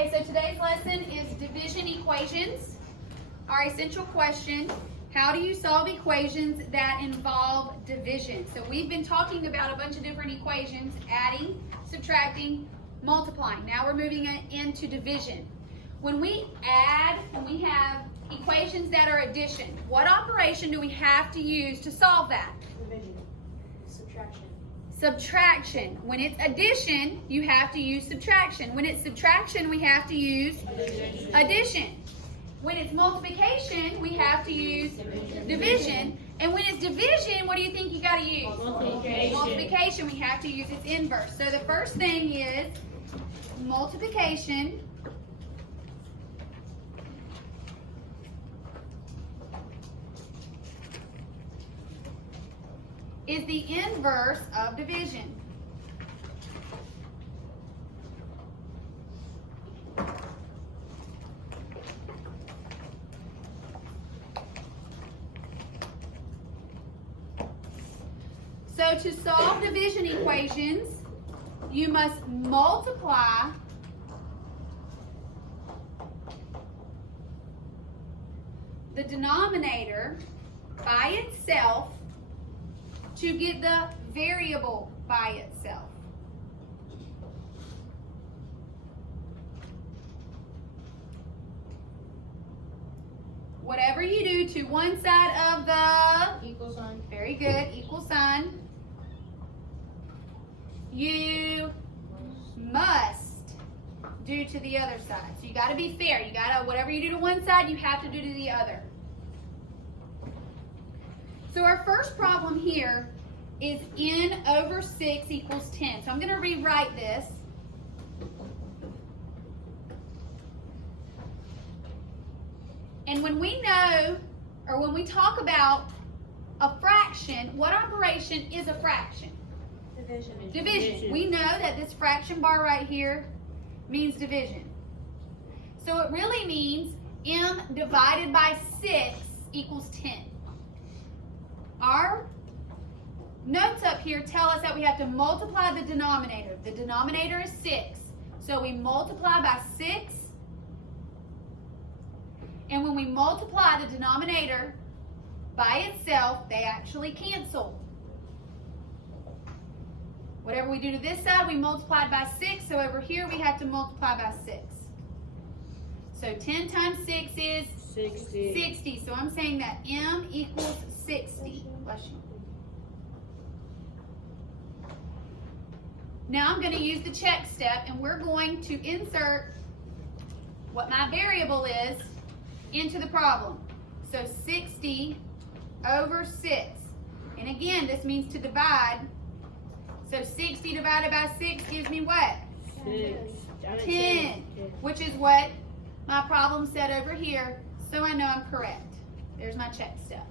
Okay, so today's lesson is division equations. Our essential question, how do you solve equations that involve division? So we've been talking about a bunch of different equations, adding, subtracting, multiplying. Now we're moving into division. When we add, when we have equations that are addition, what operation do we have to use to solve that? Division. Subtraction. Subtraction. When it's addition, you have to use subtraction. When it's subtraction, we have to use addition. When it's multiplication, we have to use division. And when it's division, what do you think you got to use? Multiplication. Multiplication, we have to use its inverse. So the first thing is multiplication is the inverse of division. So to solve division equations, you must multiply the denominator by itself to get the variable by itself. Whatever you do to one side of the Equal sign. very good, equal sign, you must do to the other side. So you got to be fair. You got to, whatever you do to one side, you have to do to the other. So our first problem here is n over 6 equals 10. So I'm going to rewrite this. And when we know, or when we talk about a fraction, what operation is a fraction? Division. Division. We know that this fraction bar right here means division. So it really means m divided by 6 equals 10. Our notes up here tell us that we have to multiply the denominator. The denominator is 6. So we multiply by 6. And when we multiply the denominator by itself, they actually cancel. Whatever we do to this side, we multiplied by 6. So over here, we have to multiply by 6. So 10 times 6 is 60. So I'm saying that m equals 60. Bless you. Now I'm going to use the check step, and we're going to insert what my variable is into the problem. So 60 over 6. And again, this means to divide. So 60 divided by 6 gives me what? 10, which is what my problem said over here. So I know I'm correct. There's my check step.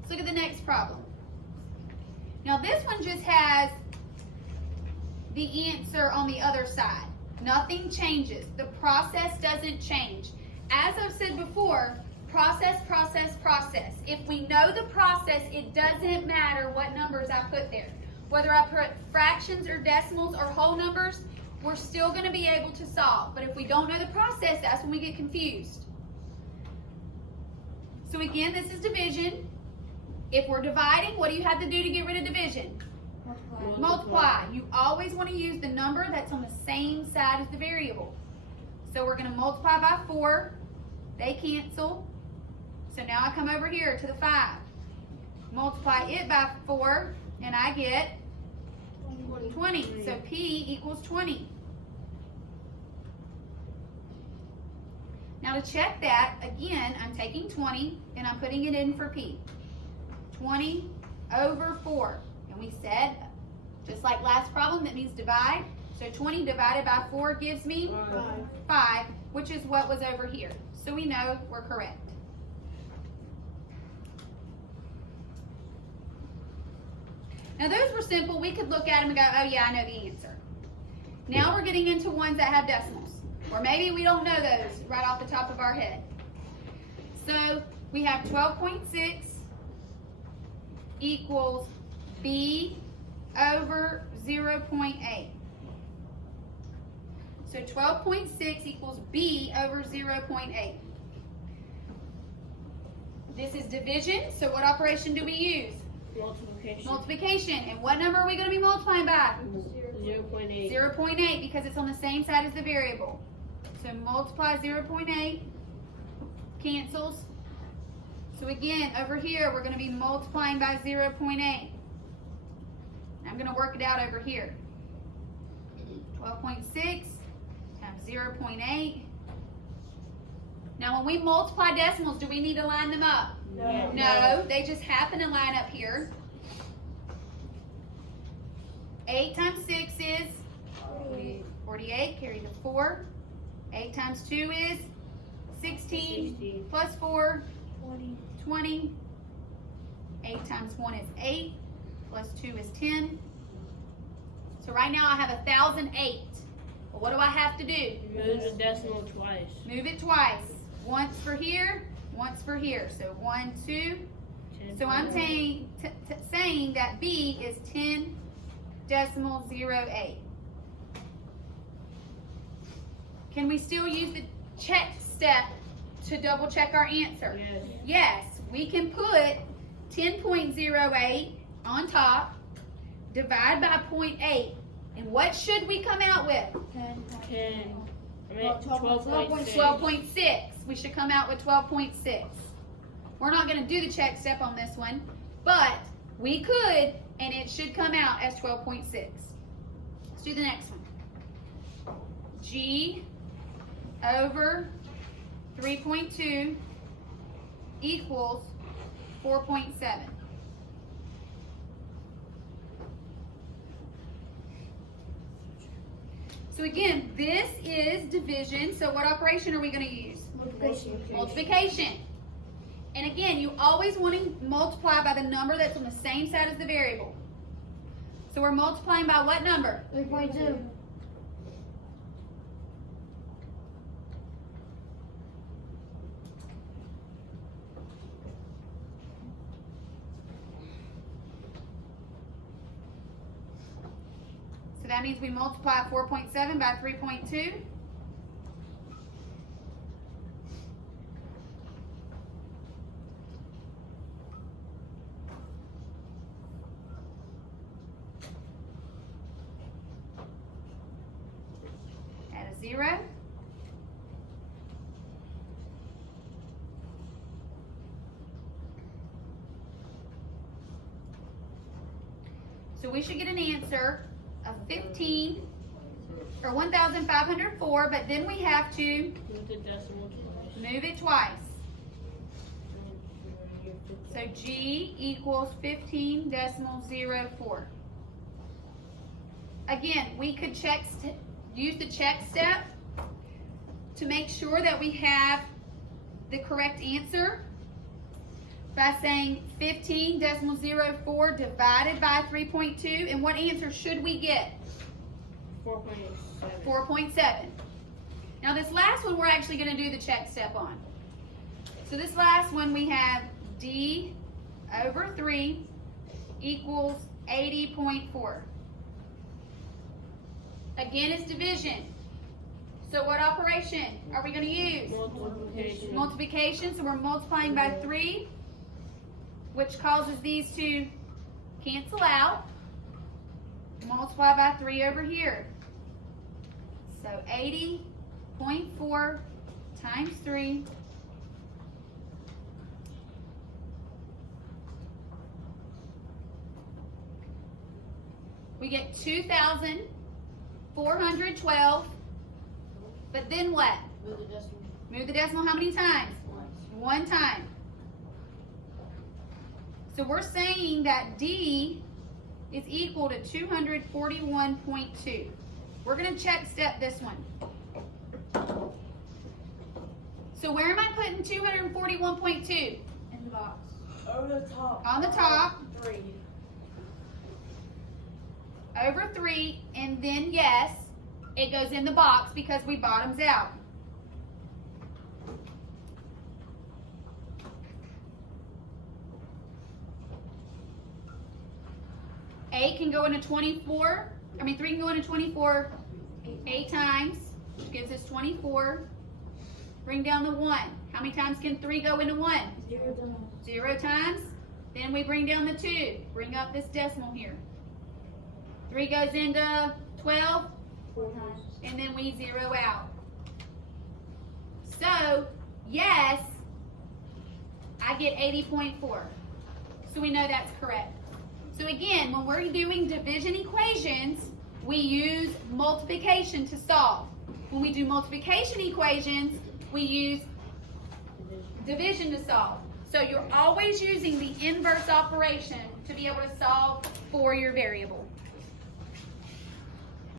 Let's look at the next problem. Now this one just has the answer on the other side. Nothing changes. The process doesn't change. As I've said before, process, process, process. If we know the process, it doesn't matter what numbers I put there. Whether I put fractions or decimals or whole numbers, we're still going to be able to solve. But if we don't know the process, that's when we get confused. So again, this is division. If we're dividing, what do you have to do to get rid of division? Multiply. You always want to use the number that's on the same side as the variable. So we're going to multiply by 4. They cancel. So now I come over here to the 5. Multiply it by 4, and I get 20. So P equals 20. Now to check that, again, I'm taking 20, and I'm putting it in for P. 20 over 4. And we said, just like last problem, that means divide. So 20 divided by 4 gives me 5, which is what was over here. So we know we're correct. Now those were simple. We could look at them and go, oh yeah, I know the answer. Now we're getting into ones that have decimals. Or maybe we don't know those right off the top of our head. So we have 12.6 equals B over 0.8. So 12.6 equals B over 0.8. This is division, so what operation do we use? Multiplication. Multiplication. And what number are we going to be multiplying by? 0.8. 0.8 because it's on the same side as the variable. So multiply 0.8, cancels. So again, over here, we're going to be multiplying by 0.8. I'm going to work it out over here. 12.6 times 0.8. Now when we multiply decimals, do we need to line them up? No. No, they just happen to line up here. 8 times 6 is 48, carry the 4. 8 times 2 is 16, 16. plus 4, 20. 20. 8 times 1 is 8, plus 2 is 10. So right now I have 1,008. Well, what do I have to do? Move the decimal twice. Move it twice. Once for here, once for here. So 1, 2. 10. So I'm saying that B is 10.08. Can we still use the check step to double check our answer? Yes. Yes, we can put 10.08 on top, divide by 0.8, and what should we come out with? 10. I mean, Well, 12.6. 12.6. We should come out with 12.6. We're not going to do the check step on this one, but we could, and it should come out as 12.6. Let's do the next one. G over 3.2 equals 4.7. So again, this is division. So what operation are we going to use? Multiplication. And again, you always want to multiply by the number that's on the same side as the variable. So we're multiplying by what number? 3.2. So that means we multiply 4.7 by 3.2. Add a 0. So we should get an answer of 1,504, but then we have to Move the decimal twice. move it twice. So G equals 15.04. Again, we could use the check step to make sure that we have the correct answer by saying 15.04 divided by 3.2. And what answer should we get? 4.7. 4.7. Now this last one we're actually going to do the check step on. So this last one we have D over 3 equals 80.4. Again, it's division. So what operation are we going to use? Multiplication. Multiplication. So we're multiplying by 3, which causes these to cancel out. Multiply by 3 over here. So 80.4 times 3 . We get 2,412. But then what? Move the decimal Move the decimal how many times? once. 1 time. So we're saying that D is equal to 241.2. We're going to check step this one. So where am I putting 241.2? In the box. Over the top. On the top. 3. Over 3, and then yes, it goes in the box because we bottoms out. 3 can go into 24 8 times, which gives us 24. Bring down the 1. How many times can 3 go into 1? 0 times. Then we bring down the 2. Bring up this decimal here. 3 goes into 12, 4 times. and then we 0 out. So, yes, I get 80.4. So we know that's correct. So again, when we're doing division equations, we use multiplication to solve. When we do multiplication equations, we use division to solve. So you're always using the inverse operation to be able to solve for your variable.